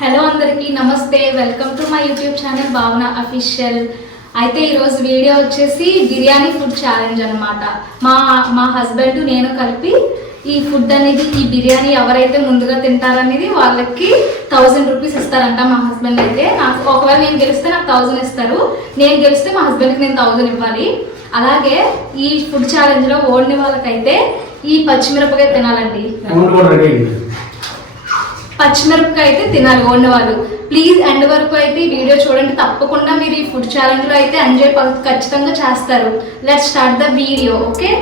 Hello అందరికీ నమస్తే, welcome to my YouTube channel భావన అఫీషియల్. అయితే ఈరోజు వీడియో వచ్చేసి బిర్యానీ ఫుడ్ ఛాలెంజ్ అనమాట. మా హస్బెండ్ నేను కలిపి ఈ ఫుడ్ అనేది, ఈ బిర్యానీ ఎవరైతే ముందుగా తింటారనేది వాళ్ళకి 1000 రూపీస్ ఇస్తారంట. మా హస్బెండ్ అయితే నాకు ఒకవేళ నేను గెలిస్తే నాకు 1000 ఇస్తారు, నేను గెలిస్తే మా హస్బెండ్కి నేను 1000 ఇవ్వాలి. అలాగే ఈ ఫుడ్ ఛాలెంజ్లో ఓడిన వాళ్ళకైతే ఈ పచ్చిమిరపకాయ తినాలండి. పచ్చిమిరపకాయ అయితే తినాలి ఓడిన వాళ్ళు. ప్లీజ్ ఎండ్ వరకు అయితే ఈ వీడియో చూడండి, తప్పకుండా మీరు ఈ ఫుడ్ ఛాలెంజ్లో అయితే ఎంజాయ్ ఖచ్చితంగా చేస్తారు. Let's start the video. Okay,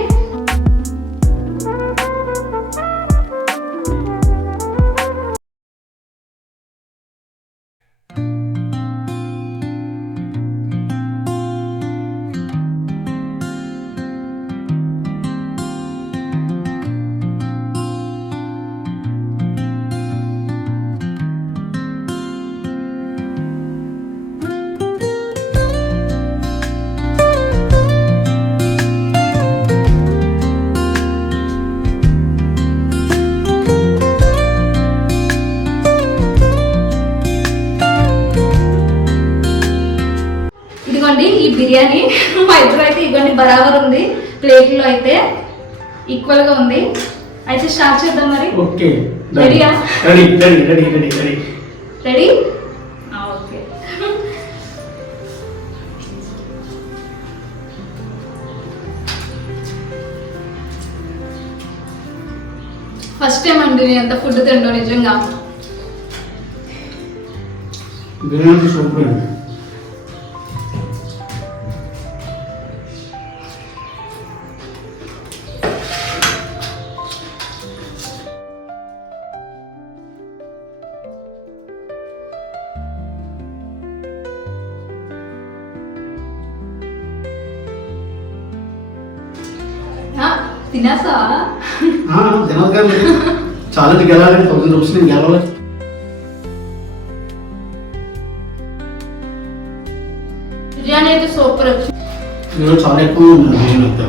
ఈ బిర్యానీ మా ఇద్దరు అయితే ఇవన్నీ బరాబర్ ఉంది, ప్లేట్లో అయితే ఈక్వల్ గా ఉంది. అయితే స్టార్ట్ చేద్దాం మరి. ఓకే, రెడీయా? Ready ready ready ready ready ready. Okay, first time అండి నేను ఎంత ఫుడ్ తింటాను నిజంగా. బిర్యానీ సూపర్. తినేసా? తినదు, చాలా గెలాలి. 1000 రూపీస్ నేను గెలవాలి. బిర్యానీ అయితే సూపర్ వచ్చింది. ఈరోజు చాలా ఎక్కువ ఉంది బిర్యానీ అంతా.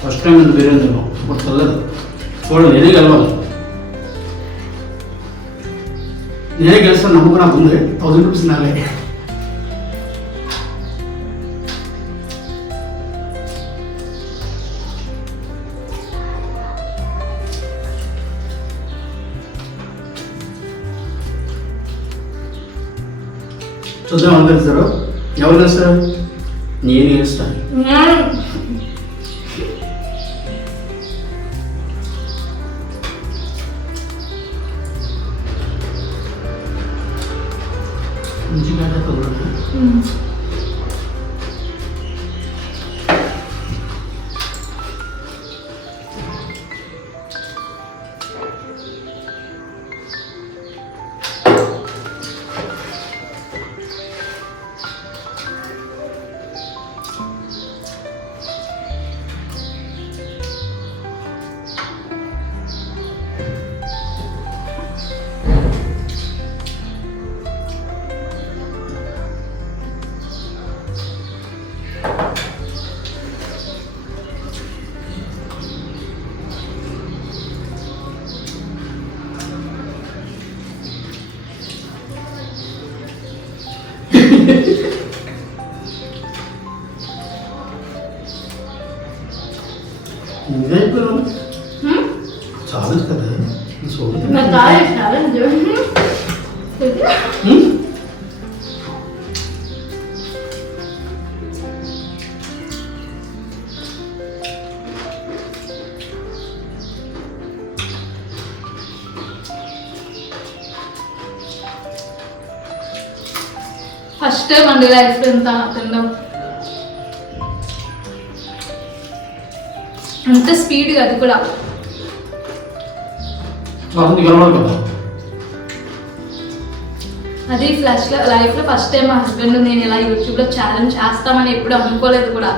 ఫస్ట్ టైం ఇంత బిర్యానీ తిన్నాం, ఇప్పుడు తెల్లదు. చూడండి, నేనే గెలవాలి. నేనే గెలుస్తాను నమ్మకం నాకు ఉంది. 1000 రూపీస్ నాలే. చూద్దాం ఎవరు గెలుస్తారు. ఎవరు గెలుస్తారు? నేను గెలుస్తాను. మంచిగా చాలు కదా. ఫస్ట్ టైం అండి లైఫ్ ఎంత తిందాం. అంత స్పీడ్గా అది కూడా. అది లైఫ్లో ఫస్ట్ టైం మా హస్బెండ్ నేను ఇలా యూట్యూబ్లో ఛాలెంజ్ చేస్తామని ఎప్పుడు అనుకోలేదు కూడా.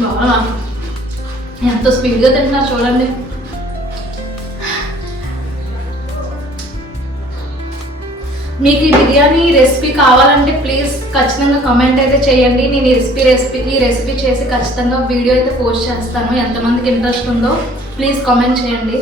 బాగా ఎంత స్పీడ్గా తింటున్నారు చూడండి. మీకు ఈ బిర్యానీ రెసిపీ కావాలంటే ప్లీజ్ ఖచ్చితంగా కామెంట్ అయితే చేయండి. నేను ఈ రెసిపీ చేసి ఖచ్చితంగా వీడియో అయితే పోస్ట్ చేస్తాను. ఎంతమందికి ఇంట్రెస్ట్ ఉందో ప్లీజ్ కామెంట్ చేయండి.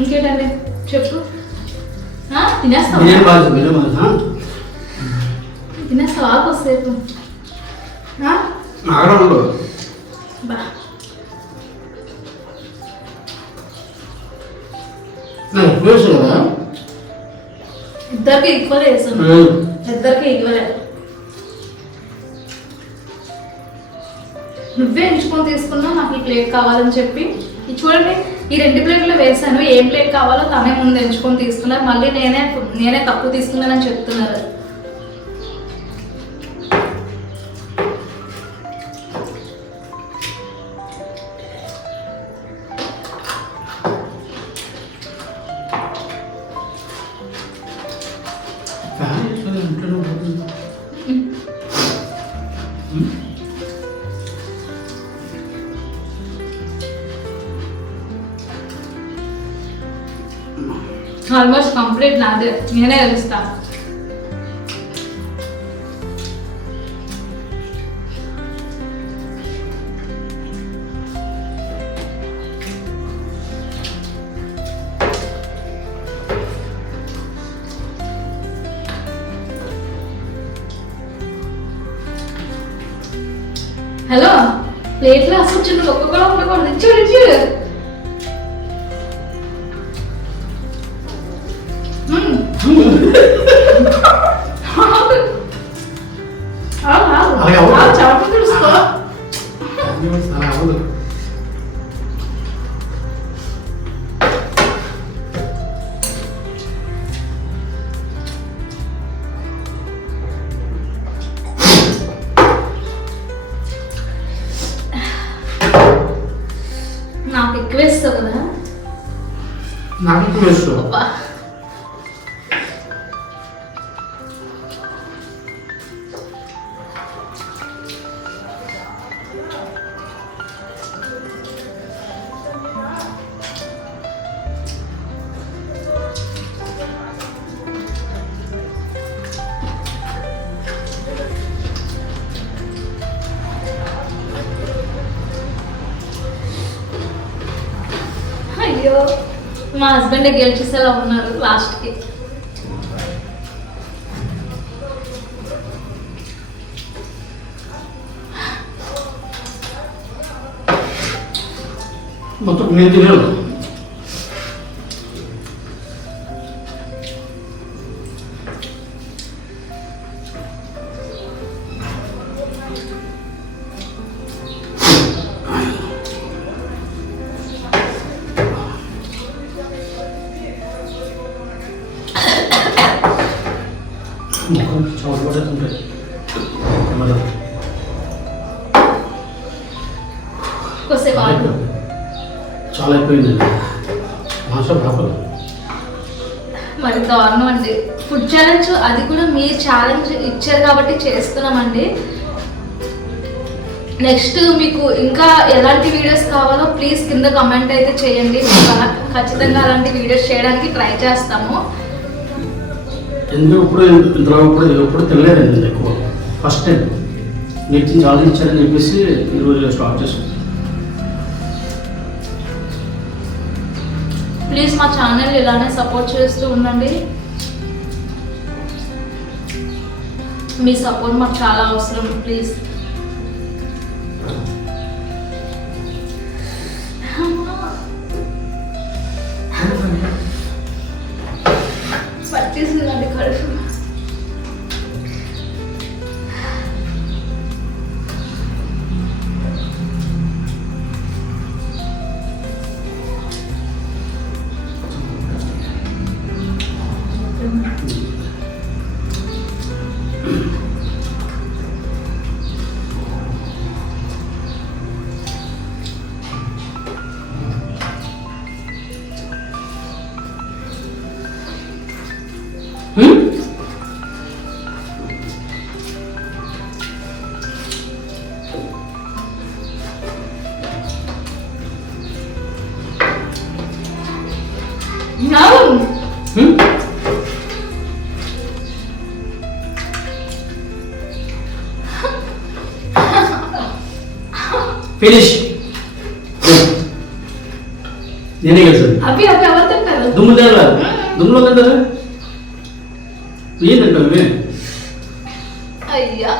ఇంకేంటండి చెప్పు. తినేస్తావా? తినేస్తావా? కొద్దిసేపు బా. ఇద్దరికి ఈక్వల్ వేసాను. ఇద్దరికి ఈక్వలే. నువ్వే ఎంచుకొని తీసుకున్నావు నాకు ఈ ప్లేట్ కావాలని చెప్పి. ఇది చూడండి, ఈ 2 ప్లేట్లు వేసాను. ఏం ప్లేట్ కావాలో తనే ముందు ఎంచుకొని తీసుకున్నారు. మళ్ళీ నేనే తక్కువ తీసుకున్నానని చెప్తున్నారు. ఆల్మోస్ట్ కంప్లీట్ నాదే, నేనే తెలుస్తాను. హలో, ప్లేట్లో అసలు చిన్న ఒక్క కూడా ఉండకూడదు. చూడు చూడు. నాకు ఎక్కువ వేస్తావు కదా? నాకు ఎక్కువ వేస్తావు. అయ్యో, మా హస్బెండ్ గెలిచేసేలా ఉన్నారు లాస్ట్కి. మొత్తం నేను తినేది. చాలా అయిపోయిందండి. మరి దారుణం అండి. ఫుడ్ ఛాలెంజ్ అది కూడా మీరు ఛాలెంజ్ ఇచ్చారు కాబట్టి చేస్తున్నామండి. నెక్స్ట్ మీకు ఇంకా ఎలాంటి వీడియోస్ కావాలో ప్లీజ్ కింద కమెంట్ అయితే చేయండి. ఖచ్చితంగా అలాంటి వీడియోస్ చేయడానికి ట్రై చేస్తాము. ఎందుకు ఎప్పుడు తెలియలేదండి ఎక్కువ. ఫస్ట్ టైం నెక్స్ట్ ఛాలెంజ్ ఇచ్చారని చెప్పేసి ఈరోజు స్టార్ట్ చేస్తాం. ప్లీజ్ మా ఛానల్ ఇలానే సపోర్ట్ చేస్తూ ఉండండి. మీ సపోర్ట్ మాకు చాలా అవసరం. ప్లీజ్. పట్టేసిందండి కడుపు. అవును. ఫినిష్. నేనే కలిసాను. అవి ఎవరు తింటారు? దుమ్ము తినాలా? దుమ్ములో తింటారా? ఏం తింటావు ఇవే? అయ్యా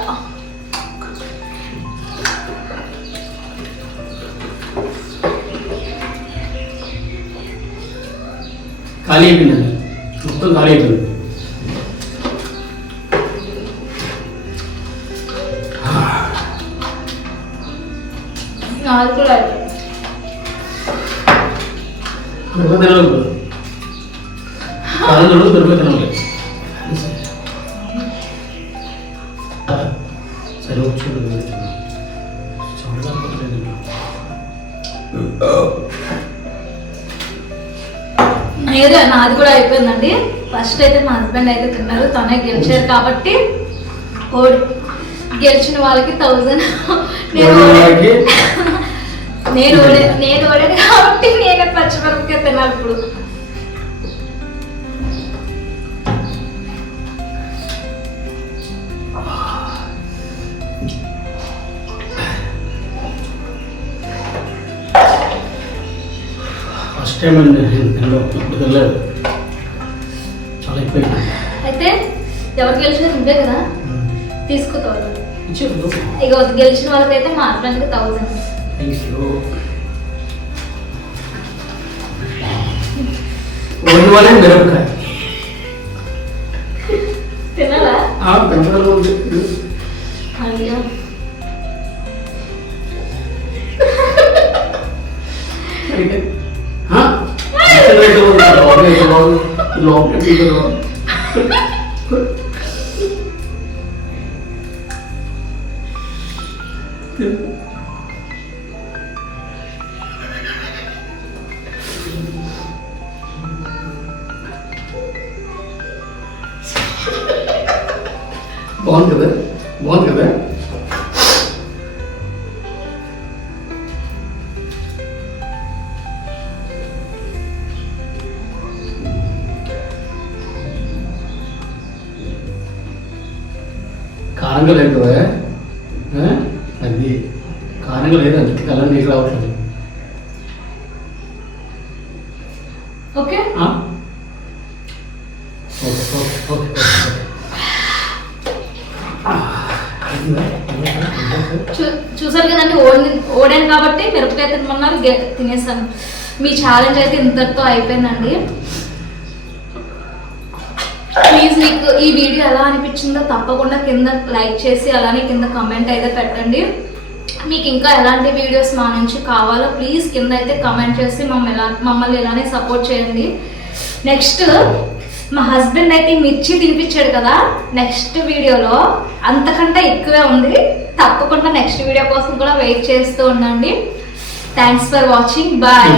ఖాళీ అయిపోయిందండి, మొత్తం ఖాళీ అయిపోయింది. నాది కూడా అయిపోయింది. దొరక తినాలి, కాలం దొరక తినాలి. సరే వచ్చి నాది కూడా అయిపోయిందండి. ఫస్ట్ అయితే మా హస్బెండ్ అయితే తిన్నారు, తనే గెలిచారు కాబట్టి గెలిచిన వాళ్ళకి 1000. నేను ఓడాను కాబట్టి నేనే పచ్చిమిరపకాయ తిన్నాను ఇప్పుడు. ఫస్ట్ టైం అండి ఇప్పుడు తెలియదు, చాలా ఎక్కువ. అయితే ఎవరు గెలిచినా ఉంటే కదా తీసుకుతావు. ఇచ్చేది ఇక గెలిచిన వాళ్ళకైతే మా హస్బెండ్కి 1000. వాళ్ళే మిరపకాయ తినాలా? మిరపకాయలు అయ్యో బాగుంది కదా, బాగుంది కదా. కారంగా లేదు కదా, అది కారంగా లేదు, అందుకే కలర్ నీకు రావట్లేదు. ఓకే ఓకే ఓకే ఓకే చూసారు కదండి, ఓడాను కాబట్టి మిరపకాయ తినమన్నారు, తినేసాను. మీ ఛాలెంజ్ అయితే ఇంతటితో అయిపోయిందండి. ప్లీజ్ మీకు ఈ వీడియో ఎలా అనిపించిందో తప్పకుండా కింద లైక్ చేసి అలానే కింద కమెంట్ అయితే పెట్టండి. మీకు ఇంకా ఎలాంటి వీడియోస్ మా నుంచి కావాలో ప్లీజ్ కింద అయితే కమెంట్ చేసి మమ్మల్ని ఇలానే సపోర్ట్ చేయండి. నెక్స్ట్ మా హస్బెండ్ అయితే మిర్చి తినిపించాడు కదా, నెక్స్ట్ వీడియోలో అంతకంటే ఎక్కువే ఉంది. తప్పకుండా నెక్స్ట్ వీడియో కోసం కూడా వెయిట్ చేస్తూ ఉండండి. Thanks for watching. Bye.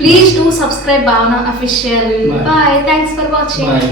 Please do subscribe Bhavana Official. Bye. Thanks for watching.